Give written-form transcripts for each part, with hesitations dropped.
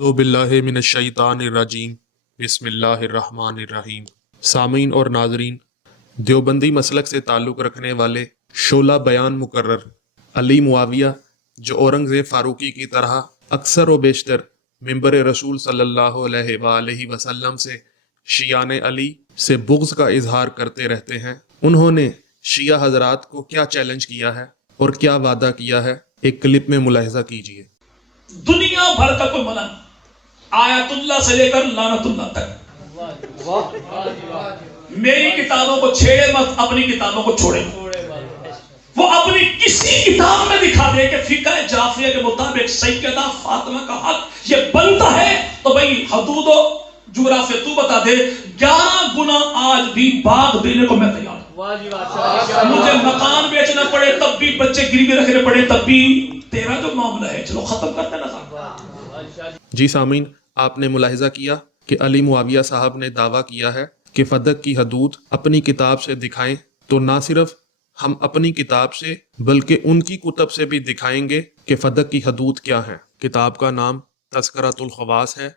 बिल्लाहि मिनश्शैतानिर्रजीम बिस्मिल्लाहिर्रहमानिर्रहीम। सामीन और नाजरीन, देवबंदी मसलक से ताल्लुक़ रखने वाले शोला बयान मुकर्रर अली मुआविया, जो औरंगज़ेब फ़ारूकी की तरह अक्सर व बेशतर मिंबर रसूल सल्लल्लाहु अलैहि वसल्लम से शियाने अली से बुग़्ज़ का इजहार करते रहते हैं, उन्होंने शिया हज़रात को क्या चैलेंज किया है और क्या वादा किया है, एक क्लिप में मुलाहिज़ा कीजिए। दुनिया भर का कोई मौलाना आयतुल्लाह से लेकर लानतुल्लाह तक मेरी किताबों को छेड़े मत, अपनी किताबों को छोड़े। वो अपनी किसी किताब में दिखा दे कि फिक़्ह जाफिया के मुताबिक सैयदा फातिमा का हक ये बनता है, तो भाई हदूदो जुगराफिया तू बता दे। 11 गुना आज भी बाग देने को मैं तैयार हूं। मुझे मकान बेचना पड़े तब भी, बच्चे गिरवी रखने पड़े तब भी, तेरा जो मामला है चलो खत्म करते ना। जी सामीन, आपने मुलाहिजा किया कि अली मुआविया साहब ने दावा किया है कि फदक की हदूद अपनी किताब से दिखाएं, तो ना सिर्फ हम अपनी किताब से बल्कि उनकी कुतब से भी दिखाएंगे कि फदक की हदूद क्या है। किताब का नाम तज़किरतुल ख़वास है,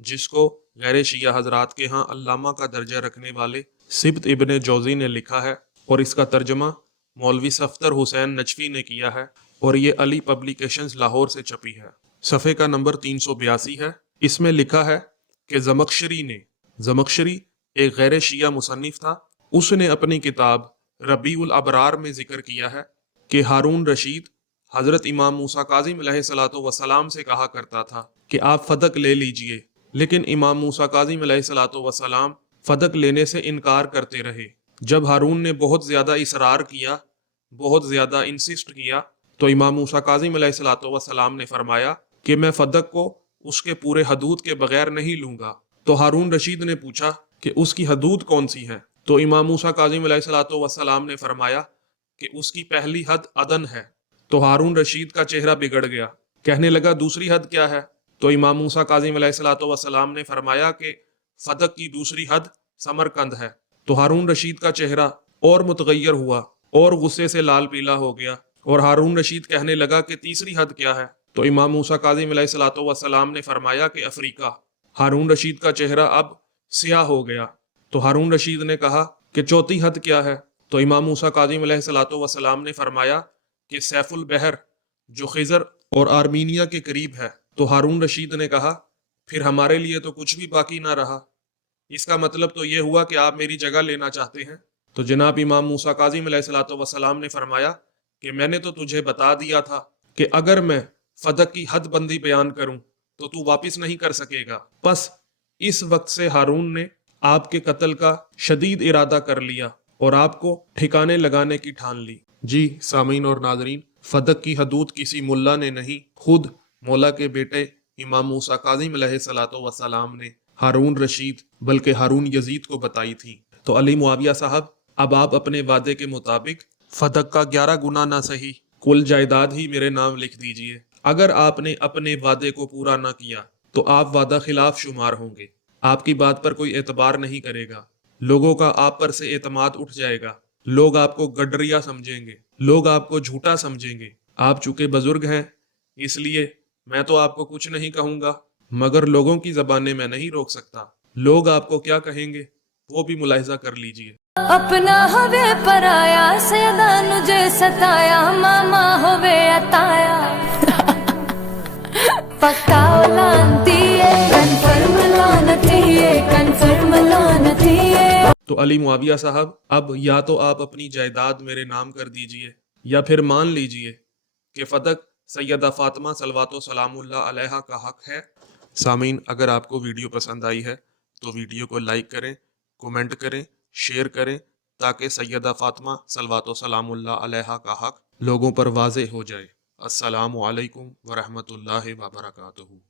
जिसको गैर शिया हजरात के यहाँ अल्लामा का दर्जा रखने वाले सिब्त इब्ने जौज़ी ने लिखा है, और इसका तर्जमा मौलवी सफ्तर हुसैन नजफी ने किया है, और ये अली पब्लिकेशंस लाहौर से छपी है। सफ़े का नंबर 382 है। इसमें लिखा है कि ज़मख़शरी एक गैर शिया मुसन्निफ था। उसने अपनी किताब रबीउल अबरार में जिक्र किया है कि हारून रशीद हज़रत इमाम मूसा काज़िम अलैहिस्सलातु वस्सलाम से कहा करता था कि आप फदक ले लीजिए, लेकिन इमाम मूसा काज़िम अलैहिस्सलातु वस्सलाम फदक लेने से इनकार करते रहे। जब हारून ने बहुत ज़्यादा इसरार किया, बहुत ज़्यादा इंसिस्ट किया, तो इमाम मूसा काज़िम अलैहिस्सलातु वस्सलाम ने फरमाया कि मैं फदक को उसके पूरे हदूद के बगैर नहीं लूँगा। तो हारून रशीद ने पूछा कि उसकी हदूद कौन सी है, तो इमाम मूसा काज़िम अलैहिस्सलातु वस्सलाम ने फरमाया कि उसकी पहली हद अदन है। तो हारून रशीद का चेहरा बिगड़ गया, कहने लगा दूसरी हद क्या है? तो इमाम मूसा काज़िम अलैहिस्सलातु वस्सलाम ने फरमाया कि फदक की दूसरी हद समरकंद है। तो हारून रशीद का चेहरा और मुतगय्यर हुआ और गुस्से से लाल पीला हो गया, और हारून रशीद कहने लगा कि तीसरी हद क्या है? तो इमाम मूसा काज़िम अलैहिस्सलातु वस्सलाम ने फरमाया कि अफ्रीका। हारून रशीद का चेहरा अब स्याह हो गया। तो हारून रशीद ने कहा कि चौथी हद क्या है? तो इमाम मूसा काज़िम अलैहिस्सलातु वस्सलाम ने फरमाया कि सैफुल बहर, जो खिज़र और आर्मीनिया के करीब है। तो हारून रशीद ने कहा फिर हमारे लिए तो कुछ भी बाकी ना रहा। इसका मतलब तो ये हुआ कि आप मेरी जगह लेना चाहते हैं। तो जनाब इमाम मूसा काज़िम अलैहिस्सलातु वस्सलाम ने फरमाया कि मैंने तो तुझे बता दिया था कि अगर मैं फदक की हद बंदी बयान करूं तो तू वापस नहीं कर सकेगा। बस इस वक्त से हारून ने आपके कत्ल का शदीद इरादा कर लिया और आपको ठिकाने लगाने की ठान ली। जी सामीन और नाजरीन, फदक की हदूद किसी मुल्ला ने नहीं, खुद मौला के बेटे इमाम मूसा काज़िम अलैहिस्सलातु वस्सलाम ने हारून रशीद बल्कि हारून यजीद को बताई थी। तो अली मुआविया साहब, अब आप अपने वादे के मुताबिक फदक का 11 गुना ना सही कुल जायदाद ही मेरे नाम लिख दीजिए। अगर आपने अपने वादे को पूरा ना किया तो आप वादा खिलाफ शुमार होंगे। आपकी बात पर कोई एतबार नहीं करेगा। लोगों का आप पर से एतमाद उठ जाएगा। लोग आपको गडरिया समझेंगे, लोग आपको झूठा समझेंगे। आप चूंकि बुजुर्ग हैं, इसलिए मैं तो आपको कुछ नहीं कहूँगा, मगर लोगों की ज़बानें मैं नहीं रोक सकता। लोग आपको क्या कहेंगे वो भी मुलाहिजा कर लीजिए। अपना हवे पराया सदा मुझे सताया, मामा होवे अताया पक्का लानती है, कन्फर्म लानती है, कन्फर्म लानती है। तो अली मुआविया साहब, अब या तो आप अपनी जायदाद मेरे नाम कर दीजिए, या फिर मान लीजिए कि फदक सैयदा फातिमा सलवातो सलामुल्लाह अलैहा का हक है। सामीन, अगर आपको वीडियो पसंद आई है तो वीडियो को लाइक करें, कमेंट करें, शेयर करें, ताकि सैयदा फातिमा सलवातो सलामुल्लाह अलैहा का हक लोगों पर वाज़े हो जाए। अस्सलामु अलैकुम व रहमतुल्लाहि व बरकातुहू।